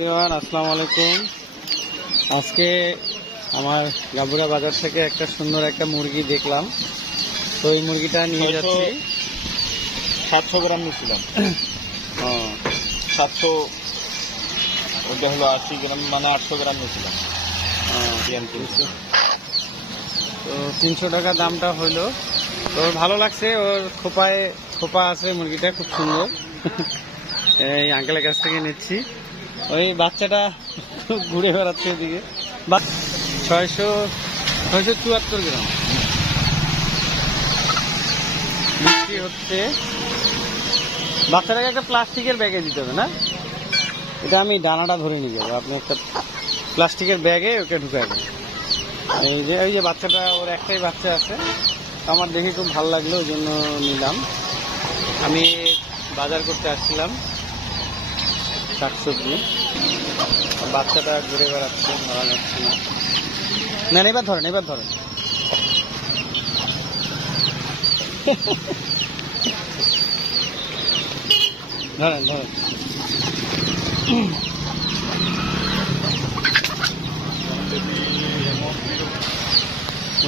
Everyone আসসালামু আলাইকুম। আজকে আমার গাবুরা বাজার থেকে একটা সুন্দর একটা মুরগি দেখলাম। তো ওই মুরগিটা নিয়ে যাচ্ছি। সাতশো গ্রাম নিয়েছিলাম। ও, সাতশো ওটা হলো আশি গ্রাম মানে আটশো গ্রাম নিয়েছিলাম। ও, তো তিনশো টাকা দামটা হইল। তো ভালো লাগছে ওর খোপায় খোপা আছে মুরগিটা খুব সুন্দর। এই আঙ্কেলের কাছ থেকে নিচ্ছি। ওই বাচ্চাটা ঘুরে বেড়াচ্ছে এদিকে। ছয়শো ছয়শো চুয়াত্তর গ্রাম। বিক্রি হচ্ছে বাচ্চাটাকে একটা প্লাস্টিকের ব্যাগে দিতে হবে, না? এটা আমি ডানাটা ধরে নিয়ে যাব। আপনি একটা প্লাস্টিকের ব্যাগে ওকে ঢুকাবেন এই যে ওই যে বাচ্চাটা, ওর একটাই বাচ্চা আছে। আমার দেখে খুব ভালো লাগল, ওই জন্য নিলাম। আমি বাজার করতে আসছিলাম। শাকসবজি। বাচ্চাটা ঘুরে বেড়াচ্ছে ধরা যাচ্ছে। না না এবার ধরেন এবার ধরেন। ধরেন ধরেন।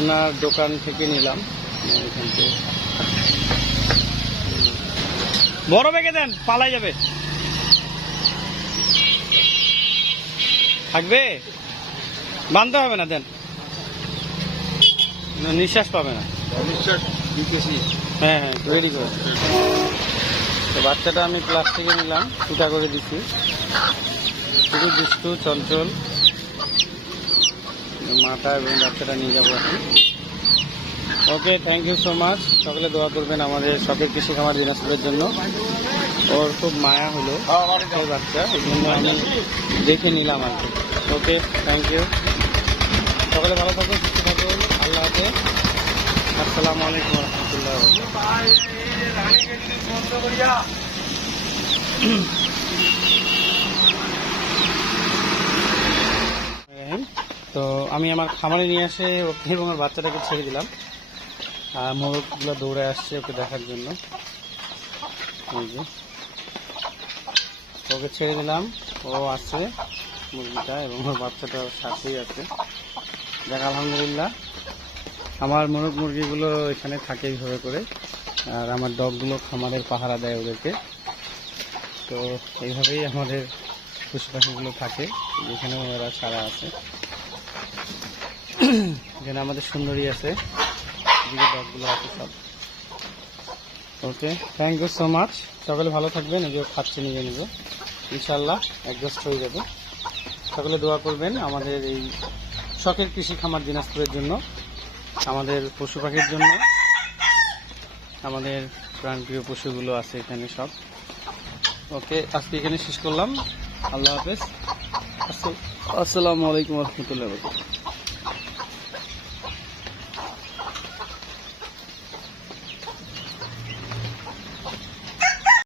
ওনার দোকান থেকে নিলাম। এখান থেকে। বড় ব্যাগে দেন পালাই যাবে। থাকবে? বাঁধতে হবে না দেন। নিঃশ্বাস পাবে না। হ্যাঁ হ্যাঁ করে। তো বাচ্চাটা আমি প্লাস্টিকে নিলাম ফুটা করে দিচ্ছি শুধু দুষ্টু চঞ্চল। মাথা এবং বাচ্চাটা নিয়ে যাব এখন। Okay thank you so much সকলে দোয়া করবেন আমাদের শখের কৃষি খামার দিনাজপুরের জন্য। ওর খুব মায়া হলো বাচ্চা। এই জন্য আমি দেখে নিলাম আর কি। ওকে থ্যাংক ইউ সকালে ভালো থাকুন সুস্থ থাকুন আল্লাহ হাফেজ। আসসালামু আলাইকুম রহমতুল্লাহ। তো আমি আমার খামারে নিয়ে এসে ওকে এবং আমার বাচ্চাটাকে ছেড়ে দিলাম। আর মোরগগুলো দৌড়ে আসছে ওকে দেখার জন্য। ওকে ছেড়ে দিলাম। ও আসছে মুরগিটা এবং ওর বাচ্চাটা সাথেই আছে। দেখ আলহামদুলিল্লাহ, আমার মোরগ মুরগিগুলো এখানে থাকে এইভাবে করে, আর আমার ডগগুলো খামারের পাহারা দেয় ওদেরকে। তো এইভাবেই আমাদের পশু পাখিগুলো থাকে যেখানে ওরা ছাড়া আছে। এখানে আমাদের সুন্দরী আছে, এদিকে ডগগুলো আছে সব। Okay thank you so much সকলে ভালো থাকবেন, এগুলো খাচ্ছে নিজে নিজে। ইনশাল্লাহ অ্যাডজাস্ট হয়ে যাবে। সকলে দোয়া করবেন আমাদের এই শখের কৃষি খামার দিনাজপুরের জন্য, আমাদের পশু পাখির জন্য, আমাদের প্রাণপ্রিয় পশুগুলো আছে এখানে সব। ওকে, আজকে এখানে শেষ করলাম। আল্লাহ হাফেজ। আসসালামু আলাইকুম রহমতুল্লাহ